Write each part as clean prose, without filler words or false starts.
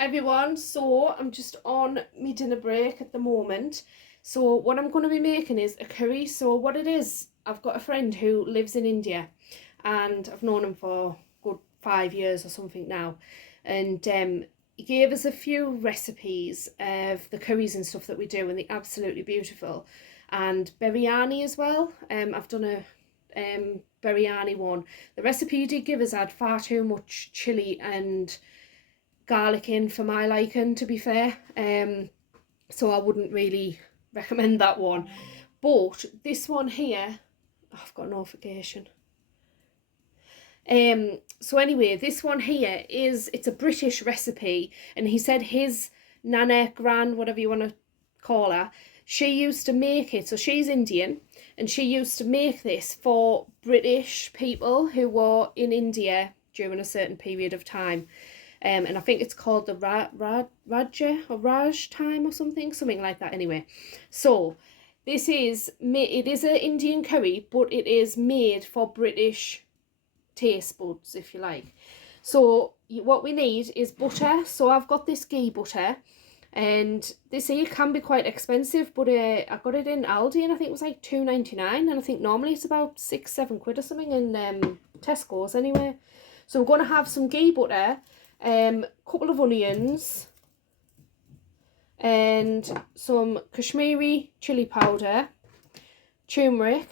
Hi everyone, so I'm just on my dinner break at the moment. So what I'm going to be making is a curry. So what it is, I've got a friend who lives in India and I've known him for a good 5 years or something now. And he gave us a few recipes of the curries and stuff that we do, and they're absolutely beautiful. And biryani as well. I've done a biryani one. The recipe he did give us had far too much chili and garlic in for my liking, to be fair. So I wouldn't really recommend that one. But this one here, oh, I've got a notification. So anyway, this one here it's a British recipe, and he said his nana, gran, whatever you want to call her, she used to make it. So she's Indian, and she used to make this for British people who were in India during a certain period of time. And I think it's called the Raja or Raj time or something like that. Anyway, so it is an Indian curry, but it is made for British taste buds, if you like. So what we need is butter. So I've got this ghee butter, and this here can be quite expensive, but I got it in Aldi, and I think it was like £2.99, and I think normally it's about £6-7 or something in Tesco's anyway. So we're going to have some ghee butter, couple of onions, and some Kashmiri chili powder, turmeric,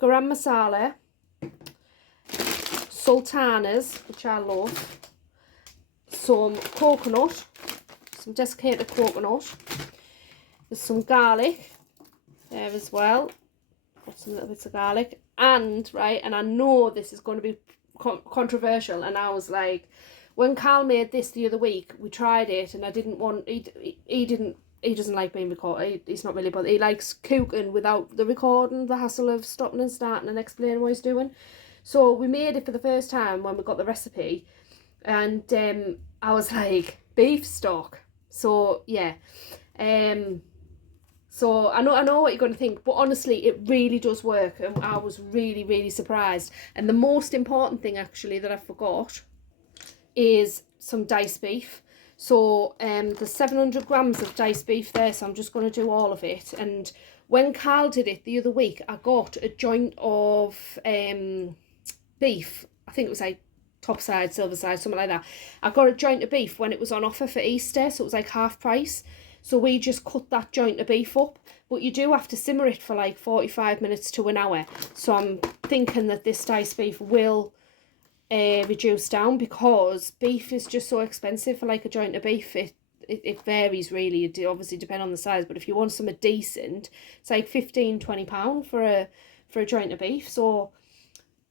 garam masala, sultanas, which I love, some coconut, some desiccated coconut, there's some garlic there as well, got some little bits of garlic, and I know this is going to be controversial, and I was like, when Carl made this the other week, we tried it, and I didn't want, he doesn't like being recorded, he's not really bothered, he likes cooking without the recording, the hassle of stopping and starting and explaining what he's doing. So we made it for the first time when we got the recipe, and I was like, beef stock. So yeah, so I know what you're going to think, but honestly, it really does work, and I was really surprised. And the most important thing actually that I forgot is some diced beef. So there's 700 grams of diced beef there, so I'm just going to do all of it. And when Carl did it the other week, I got a joint of beef. I think it was like top side, silver side, something like that. I got a joint of beef when it was on offer for Easter, so it was like half price. So we just cut that joint of beef up, but you do have to simmer it for like 45 minutes to an hour. So I'm thinking that this diced beef will reduce down, because beef is just so expensive for like a joint of beef. It varies really. It obviously depends on the size, but if you want something decent, it's like £15-20 for a joint of beef. So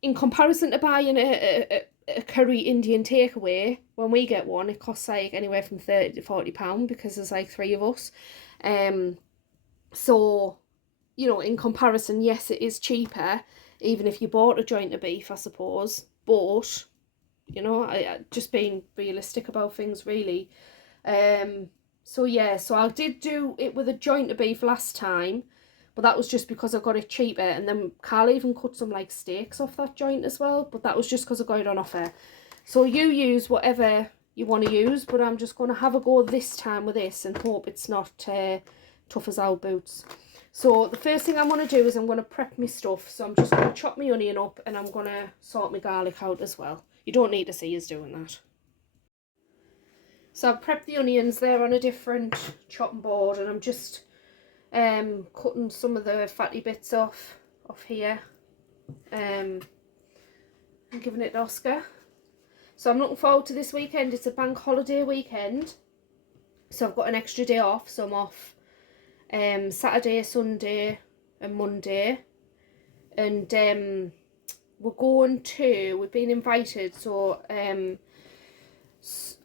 in comparison to buying a curry Indian takeaway, when we get one, it costs like anywhere from £30-40, because there's like 3 of us. So, you know, in comparison, yes, it is cheaper, even if you bought a joint of beef, I suppose. But, you know, I just being realistic about things, really. So yeah, so I did do it with a joint of beef last time, but that was just because I got it cheaper, and then Carl even cut some like steaks off that joint as well, but that was just because I got it on offer. So you use whatever you want to use, but I'm just going to have a go this time with this and hope it's not tough as our boots. So the first thing I'm going to do is I'm going to prep my stuff. So I'm just going to chop my onion up, and I'm going to sort my garlic out as well. You don't need to see us doing that. So I've prepped the onions there on a different chopping board, and I'm just cutting some of the fatty bits off here, and giving it to Oscar. So I'm looking forward to this weekend. It's a bank holiday weekend, so I've got an extra day off. So I'm off Saturday, Sunday and Monday, and we've been invited. So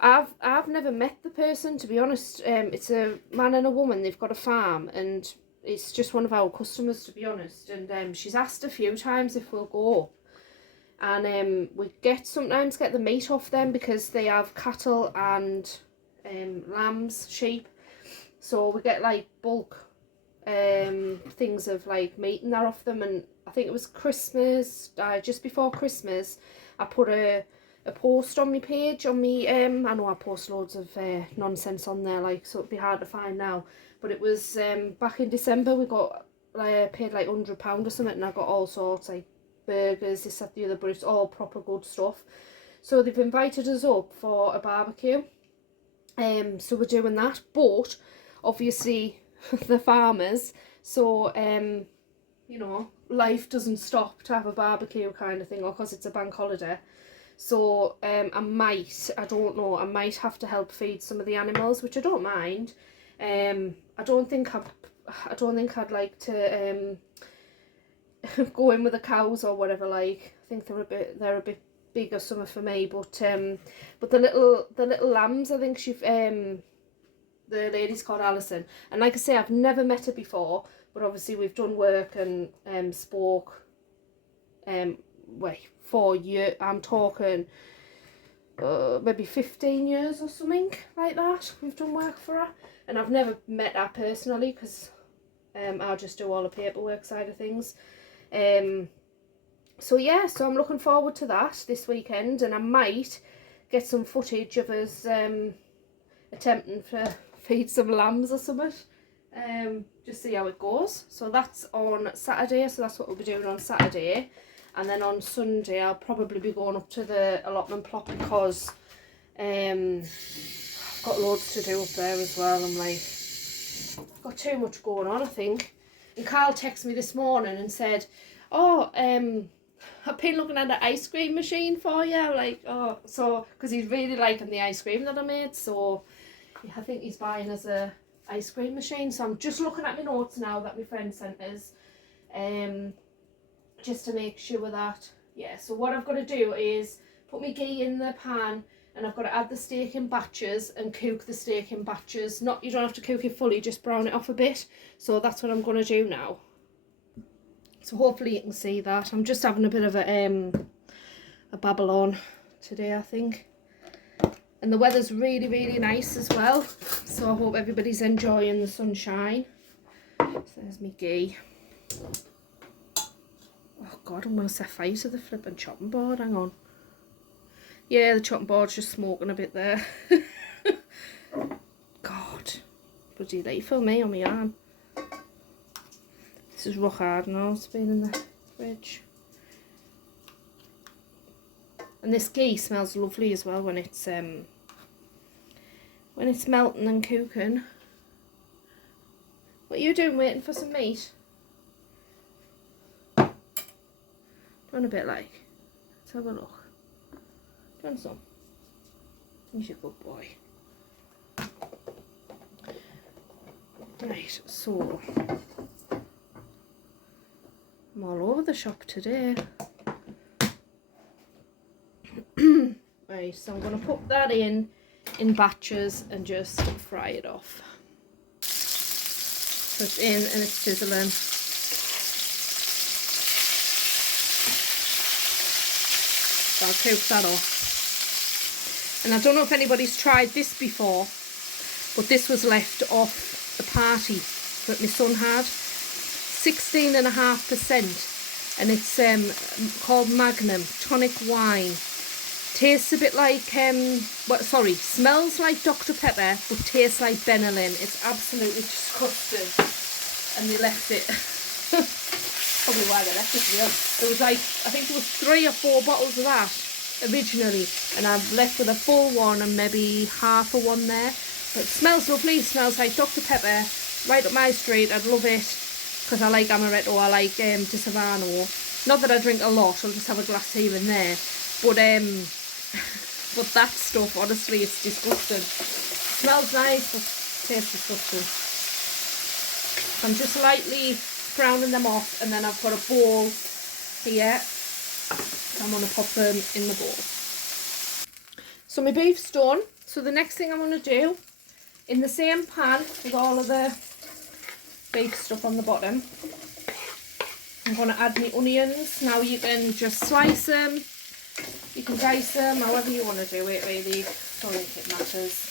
I've never met the person, to be honest. It's a man and a woman. They've got a farm, and it's just one of our customers, to be honest. And she's asked a few times if we'll go, and we sometimes get the meat off them, because they have cattle and lambs, sheep. So we get like bulk things of like meat and that off them. And I think it was Christmas, just before Christmas, I put a a post on my page, on me, I know I post loads of nonsense on there, like, so it'd be hard to find now, but it was back in December we got, paid like £100 or something, and I got all sorts, like burgers, this, that, the other, but it's all proper good stuff. So they've invited us up for a barbecue, so we're doing that, but obviously the farmers, so you know, life doesn't stop to have a barbecue kind of thing, or because it's a bank holiday. So I don't know, I might have to help feed some of the animals, which I don't mind. I don't think I'd like to go in with the cows or whatever. Like, I think they're a bit big or something for me. But the little lambs, I think the lady's called Alison, and like I say, I've never met her before, but obviously we've done work and spoke. For years, I'm talking maybe 15 years or something like that. We've done work for her, and I've never met her personally because I'll just do all the paperwork side of things. So yeah, so I'm looking forward to that this weekend, and I might get some footage of us attempting to feed some lambs or something. Just see how it goes. So that's on Saturday, so that's what we'll be doing on Saturday. And then on Sunday I'll probably be going up to the allotment plot because I've got loads to do up there as well. I'm like, I've got too much going on, I think. And Carl texted me this morning and said, oh, I've been looking at the ice cream machine for you. I'm like, oh, so, because he's really liking the ice cream that I made, so yeah, I think he's buying us a ice cream machine. So I'm just looking at my notes now that my friend sent us, just to make sure that, yeah, so what I've got to do is put my ghee in the pan, and I've got to add the steak in batches and cook the steak in batches. Not, you don't have to cook it fully, just brown it off a bit. So that's what I'm going to do now. So hopefully you can see that. I'm just having a bit of a babble on today, I think. And the weather's really, really nice as well. So I hope everybody's enjoying the sunshine. So there's my ghee. Oh God, I'm going to set fire to the flipping chopping board. Hang on. Yeah, the chopping board's just smoking a bit there. God. Bloody late for me on my arm. This is rock hard now. It's been in the fridge. And this ghee smells lovely as well when it's melting and cooking. What are you doing, waiting for some meat? Doing a bit like. Let's have a look. Doing some. He's a good boy. Right, so I'm all over the shop today. Right, so I'm going to put that in batches and just fry it off. So it's in and it's sizzling. So I'll cook that off. And I don't know if anybody's tried this before, but this was left off the party that my son had. 16.5%, and it's called Magnum tonic wine. Tastes a bit like smells like Dr. Pepper, but tastes like Benylin. It's absolutely disgusting. And they left it. Probably why they left it, to be honest. There was like, I think there was 3 or 4 bottles of that originally, and I've left with a full one and maybe half a one there. But it smells lovely. It smells like Dr. Pepper, right up my street. I'd love it because I like amaretto. I like Di Savano. Not that I drink a lot. I'll just have a glass here and there. But that stuff, honestly, it's disgusting. It smells nice, but tastes disgusting. So I'm just lightly browning them off, and then I've got a bowl here. So I'm going to pop them in the bowl. So my beef's done. So the next thing I'm going to do, in the same pan with all of the beef stuff on the bottom, I'm going to add my onions. Now you can just slice them, you can dice them, however you want to do it really. I don't think it matters.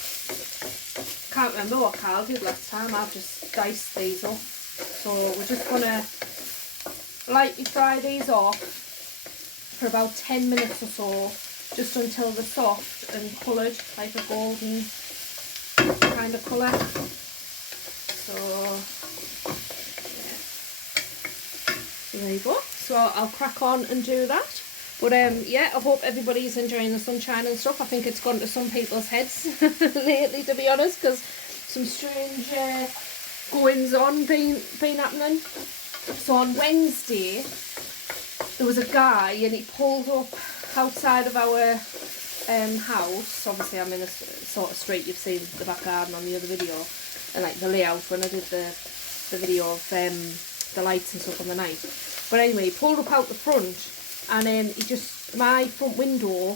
Can't remember what Carl did last time. I've just diced these up. So we're just going to lightly fry these off for about 10 minutes or so, just until they're soft and coloured, like a golden kind of colour. So yeah, there you go. So I'll crack on and do that. But yeah, I hope everybody's enjoying the sunshine and stuff. I think it's gone to some people's heads lately, to be honest, because some strange goings on been happening. So on Wednesday, there was a guy and he pulled up outside of our house. Obviously I'm in a sort of street, you've seen the back garden on the other video, and like the layout when I did the video of the lights and stuff on the night. But anyway, he pulled up out the front, and he just, my front window,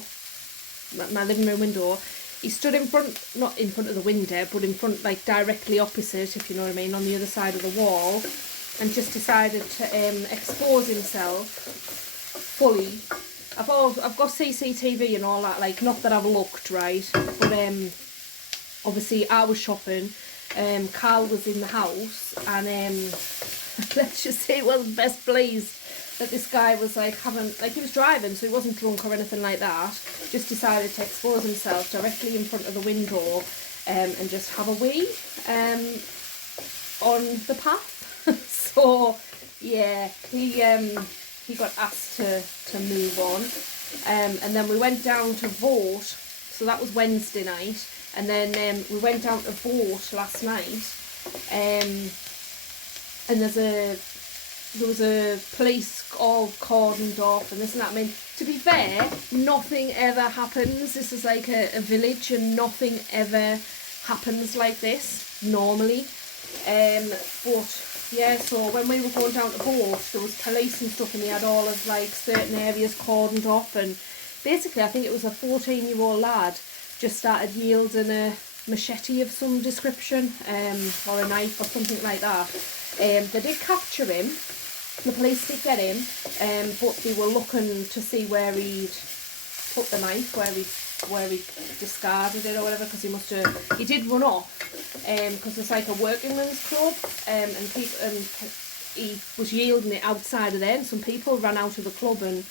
my living room window, he stood in front, not in front of the window, but in front, like directly opposite, if you know what I mean, on the other side of the wall, and just decided to expose himself fully. I've got CCTV and all that, like, not that I've looked, right, but obviously I was shopping, Carl was in the house, and let's just say it wasn't best pleased that this guy was like he was driving, so he wasn't drunk or anything like that, just decided to expose himself directly in front of the window and just have a wee on the path. So yeah, he got asked to move on, and then we went down to vote. So that was Wednesday night, and then we went down to vote last night, and there was a police all cordoned off and this and that. I mean, to be fair, nothing ever happens. This is like a village and nothing ever happens like this normally. But yeah, so when we were going down to vote, there was police and stuff, and they had all of like certain areas cordoned off, and basically I think it was a 14-year-old lad just started yielding a machete of some description, or a knife or something like that. They did capture him. The police did get him, but they were looking to see where he'd put the knife, where he discarded it or whatever, because he did run off, because it's like a working men's club, and he was yielding it outside of there, and some people ran out of the club and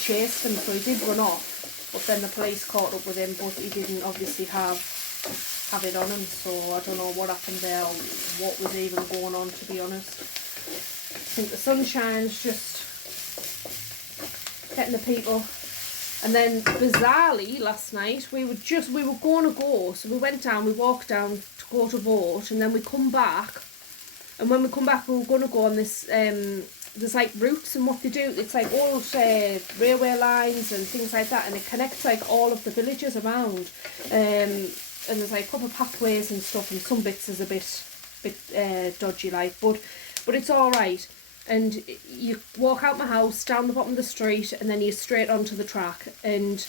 chased him, so he did run off, but then the police caught up with him, but he didn't obviously have it on him, so I don't know what happened there or what was even going on, to be honest. I think the sunshine's just getting the people. And then bizarrely last night we were going to go, so we went down, we walked down to go to vote, and then we come back, and when we come back we were going to go on this there's like routes, and what they do, it's like old railway lines and things like that, and it connects like all of the villages around, and there's like proper pathways and stuff, and some bits is a bit dodgy like, but it's all right. And you walk out my house, down the bottom of the street, and then you're straight onto the track, and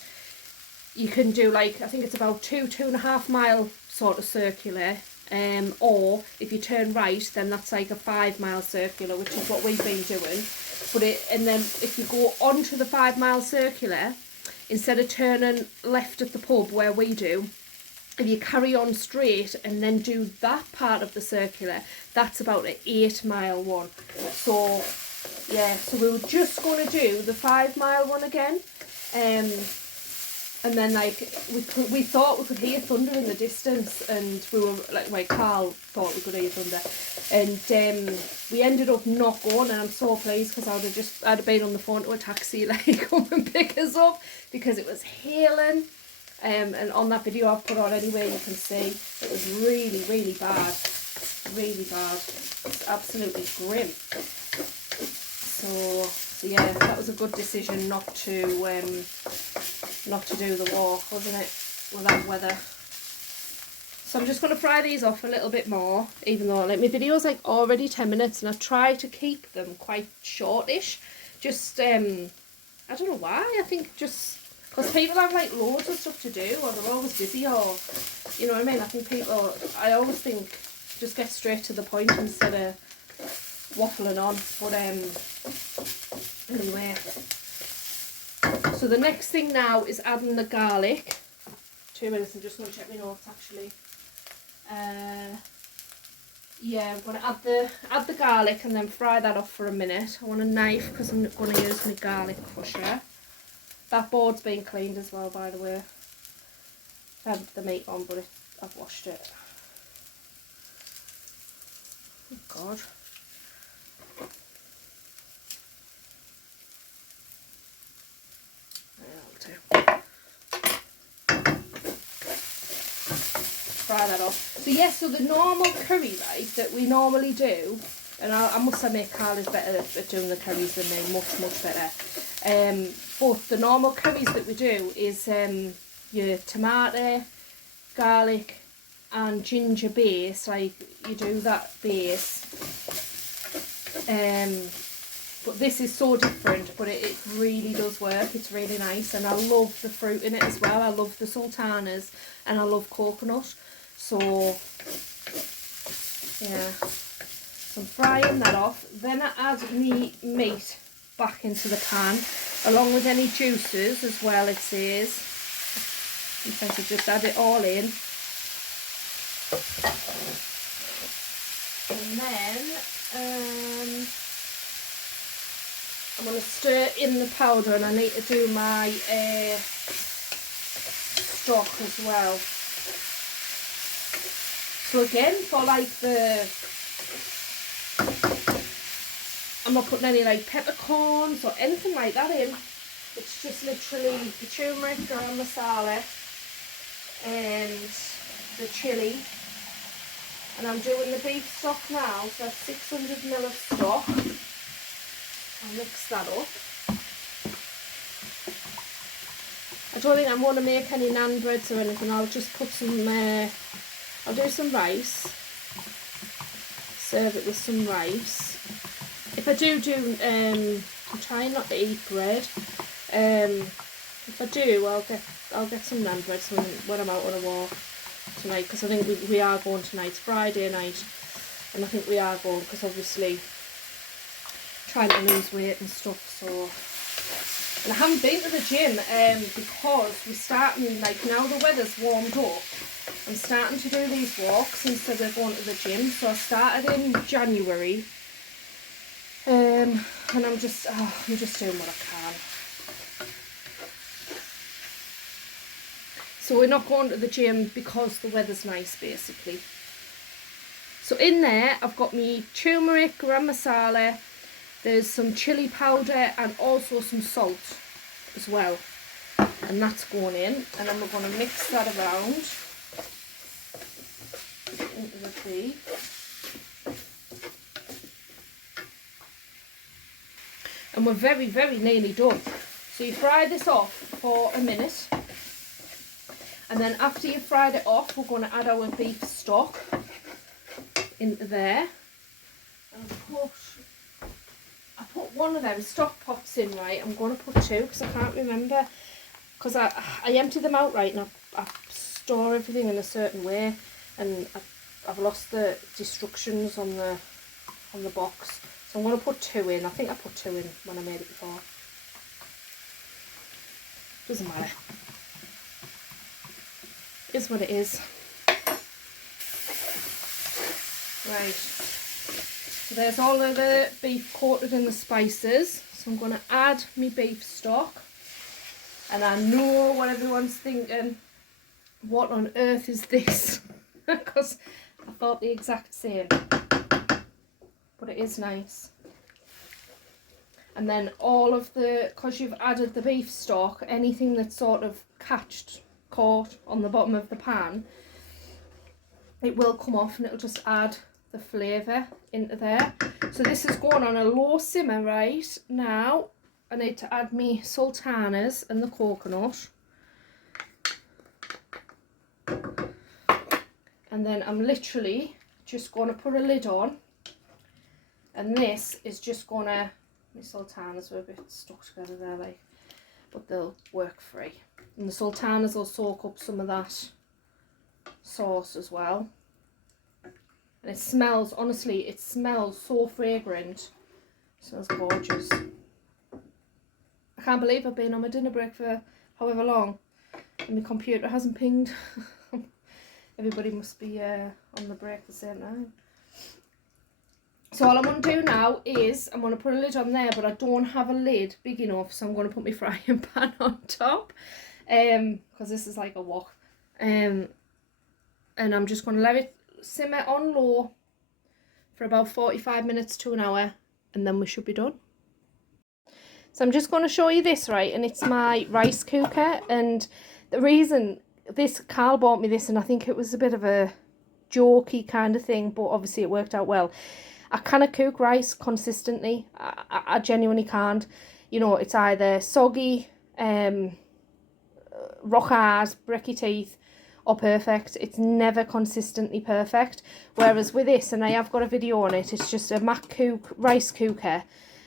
you can do like, I think it's about 2.5 mile sort of circular, or if you turn right, then that's like a 5 mile circular, which is what we've been doing. And then if you go onto the 5 mile circular, instead of turning left at the pub where we do, if you carry on straight and then do that part of the circular, that's about an 8 mile one. So yeah, so we were just going to do the 5 mile one again, and then like we thought we could hear thunder in the distance, and we were like, my Carl thought we could hear thunder, and we ended up not going, and I'm so pleased, because I'd have been on the phone to a taxi like come and pick us up, because it was hailing. And on that video I've put on anyway, you can see it was really, really bad. Really bad. It's absolutely grim. So yeah, that was a good decision not to do the walk, wasn't it, with that weather. So I'm just going to fry these off a little bit more, even though like my video's like already 10 minutes, and I try to keep them quite shortish. Just I don't know why, I think just because people have like loads of stuff to do, or they're always busy, or you know what I mean. I think I always think just get straight to the point instead of waffling on. But anyway, so the next thing now is adding the garlic. 2 minutes, I'm just going to check my notes actually. Yeah, I'm going to add the garlic and then fry that off for a minute. I want a knife because I'm going to use my garlic crusher. That board's been cleaned as well, by the way. I had the meat on, but I've washed it. Oh God. Fry that off. So yes, so the normal curry, right, that we normally do, and I must admit Carl is better at doing the curries than me, much better. But the normal curries that we do is your tomato, garlic and ginger base, like you do that base. But this is so different, but it really does work. It's really nice, and I love the fruit in it as well. I love the sultanas and I love coconut. So yeah, so I'm frying that off. Then I add me meat back into the pan, along with any juices as well, it says. Sometimes I just add it all in. And then I'm going to stir in the powder, and I need to do my stock as well. So again, for like I'm not putting any like peppercorns or anything like that in. It's just literally the turmeric, garam masala and the chilli. And I'm doing the beef stock now, so that's 600ml of stock. I'll mix that up. I don't think I'm going to make any naan breads or anything. I'll just put some, I'll do some rice. Serve it with some rice. If I do, I'm trying not to eat bread. If I do, I'll get some naan breads when I'm out on a walk tonight, because I think we are going tonight. It's Friday night, and I think we are going because obviously trying to lose weight and stuff. So, and I haven't been to the gym because we're starting, like, now the weather's warmed up, I'm starting to do these walks instead of going to the gym. So I started in January, and I'm just doing what I can. So we're not going to the gym because the weather's nice, basically. So in there, I've got me turmeric, garam masala, there's some chili powder and also some salt as well. And that's going in. And then we're going to mix that around into the beef. And we're very, very nearly done. So you fry this off for a minute. And then after you've fried it off, we're going to add our beef stock into there. And I put one of them stock pots in, right. I'm going to put two because I can't remember. Because I empty them out, right, and I store everything in a certain way. And I've lost the instructions on the box. So I'm going to put two in. I think I put two in when I made it before. Doesn't matter. Is what it is. Right, so there's all of the beef coated in the spices. So I'm going to add my beef stock, and I know what everyone's thinking, what on earth is this? Because I thought the exact same, but it is nice. And then all of because you've added the beef stock, anything that's sort of caught on the bottom of the pan, it will come off, and it'll just add the flavour into there. So this is going on a low simmer right now. I need to add me sultanas and the coconut, and then I'm literally just going to put a lid on, and this is just going to, my sultanas were a bit stuck together there, like, but they'll work free. And the sultanas will soak up some of that sauce as well. And it smells, honestly, it smells so fragrant. It smells gorgeous. I can't believe I've been on my dinner break for however long and my computer hasn't pinged. Everybody must be on the break at the same time. So all I'm going to do now is I'm going to put a lid on there, but I don't have a lid big enough, so I'm going to put my frying pan on top, because this is like a wok. And I'm just going to let it simmer on low for about 45 minutes to an hour, and then we should be done. So I'm just going to show you this, right, and it's my rice cooker. And the reason Carl bought me this, and I think it was a bit of a jokey kind of thing, but obviously it worked out well. I cannot cook rice consistently. I genuinely can't. You know, it's either soggy, rock hard, breaky teeth, or perfect. It's never consistently perfect. Whereas with this, and I have got a video on it, it's just a McCook rice cooker.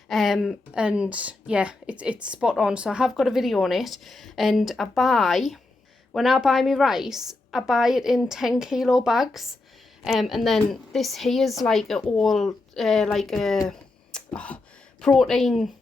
And yeah, it's spot on. So I have got a video on it. And when I buy my rice, I buy it in 10 kilo bags. And then this here is like a protein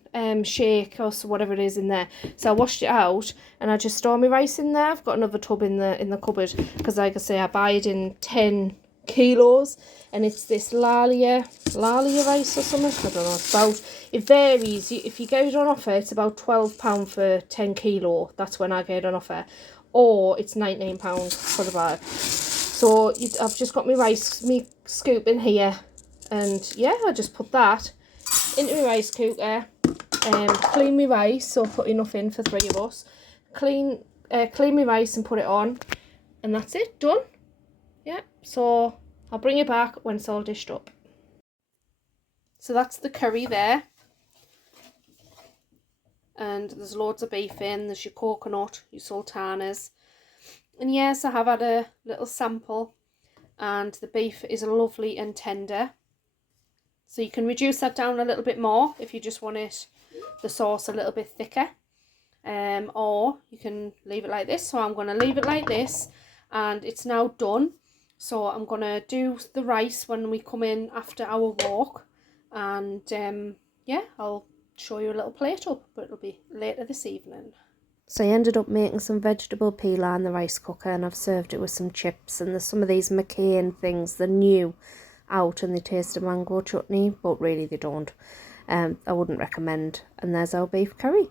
shake or so, whatever it is in there. So I washed it out and I just store my rice in there. I've got another tub in the cupboard because, like I say, I buy it in 10 kilos, and it's this Lalia rice or something. I don't know. It varies. If you get it on offer, it's about £12 for 10 kilo. That's when I get it on offer, or it's £19 for the bag. So I've just got my scoop in here, and yeah, I just put that into my rice cooker, clean my rice, so put enough in for 3 of us. Clean my rice and put it on, and that's it, done. Yeah, so I'll bring it back when it's all dished up. So that's the curry there, and there's loads of beef in. There's your coconut, your sultanas. And yes, I have had a little sample, and the beef is lovely and tender. So you can reduce that down a little bit more if you just want the sauce a little bit thicker. Or you can leave it like this. So I'm going to leave it like this, and it's now done. So I'm going to do the rice when we come in after our walk. And yeah, I'll show you a little plate up, but it'll be later this evening. So I ended up making some vegetable pilau in the rice cooker, and I've served it with some chips. And there's some of these McCain things, they're new out and they taste of mango chutney, but really they don't. I wouldn't recommend. And there's our beef curry.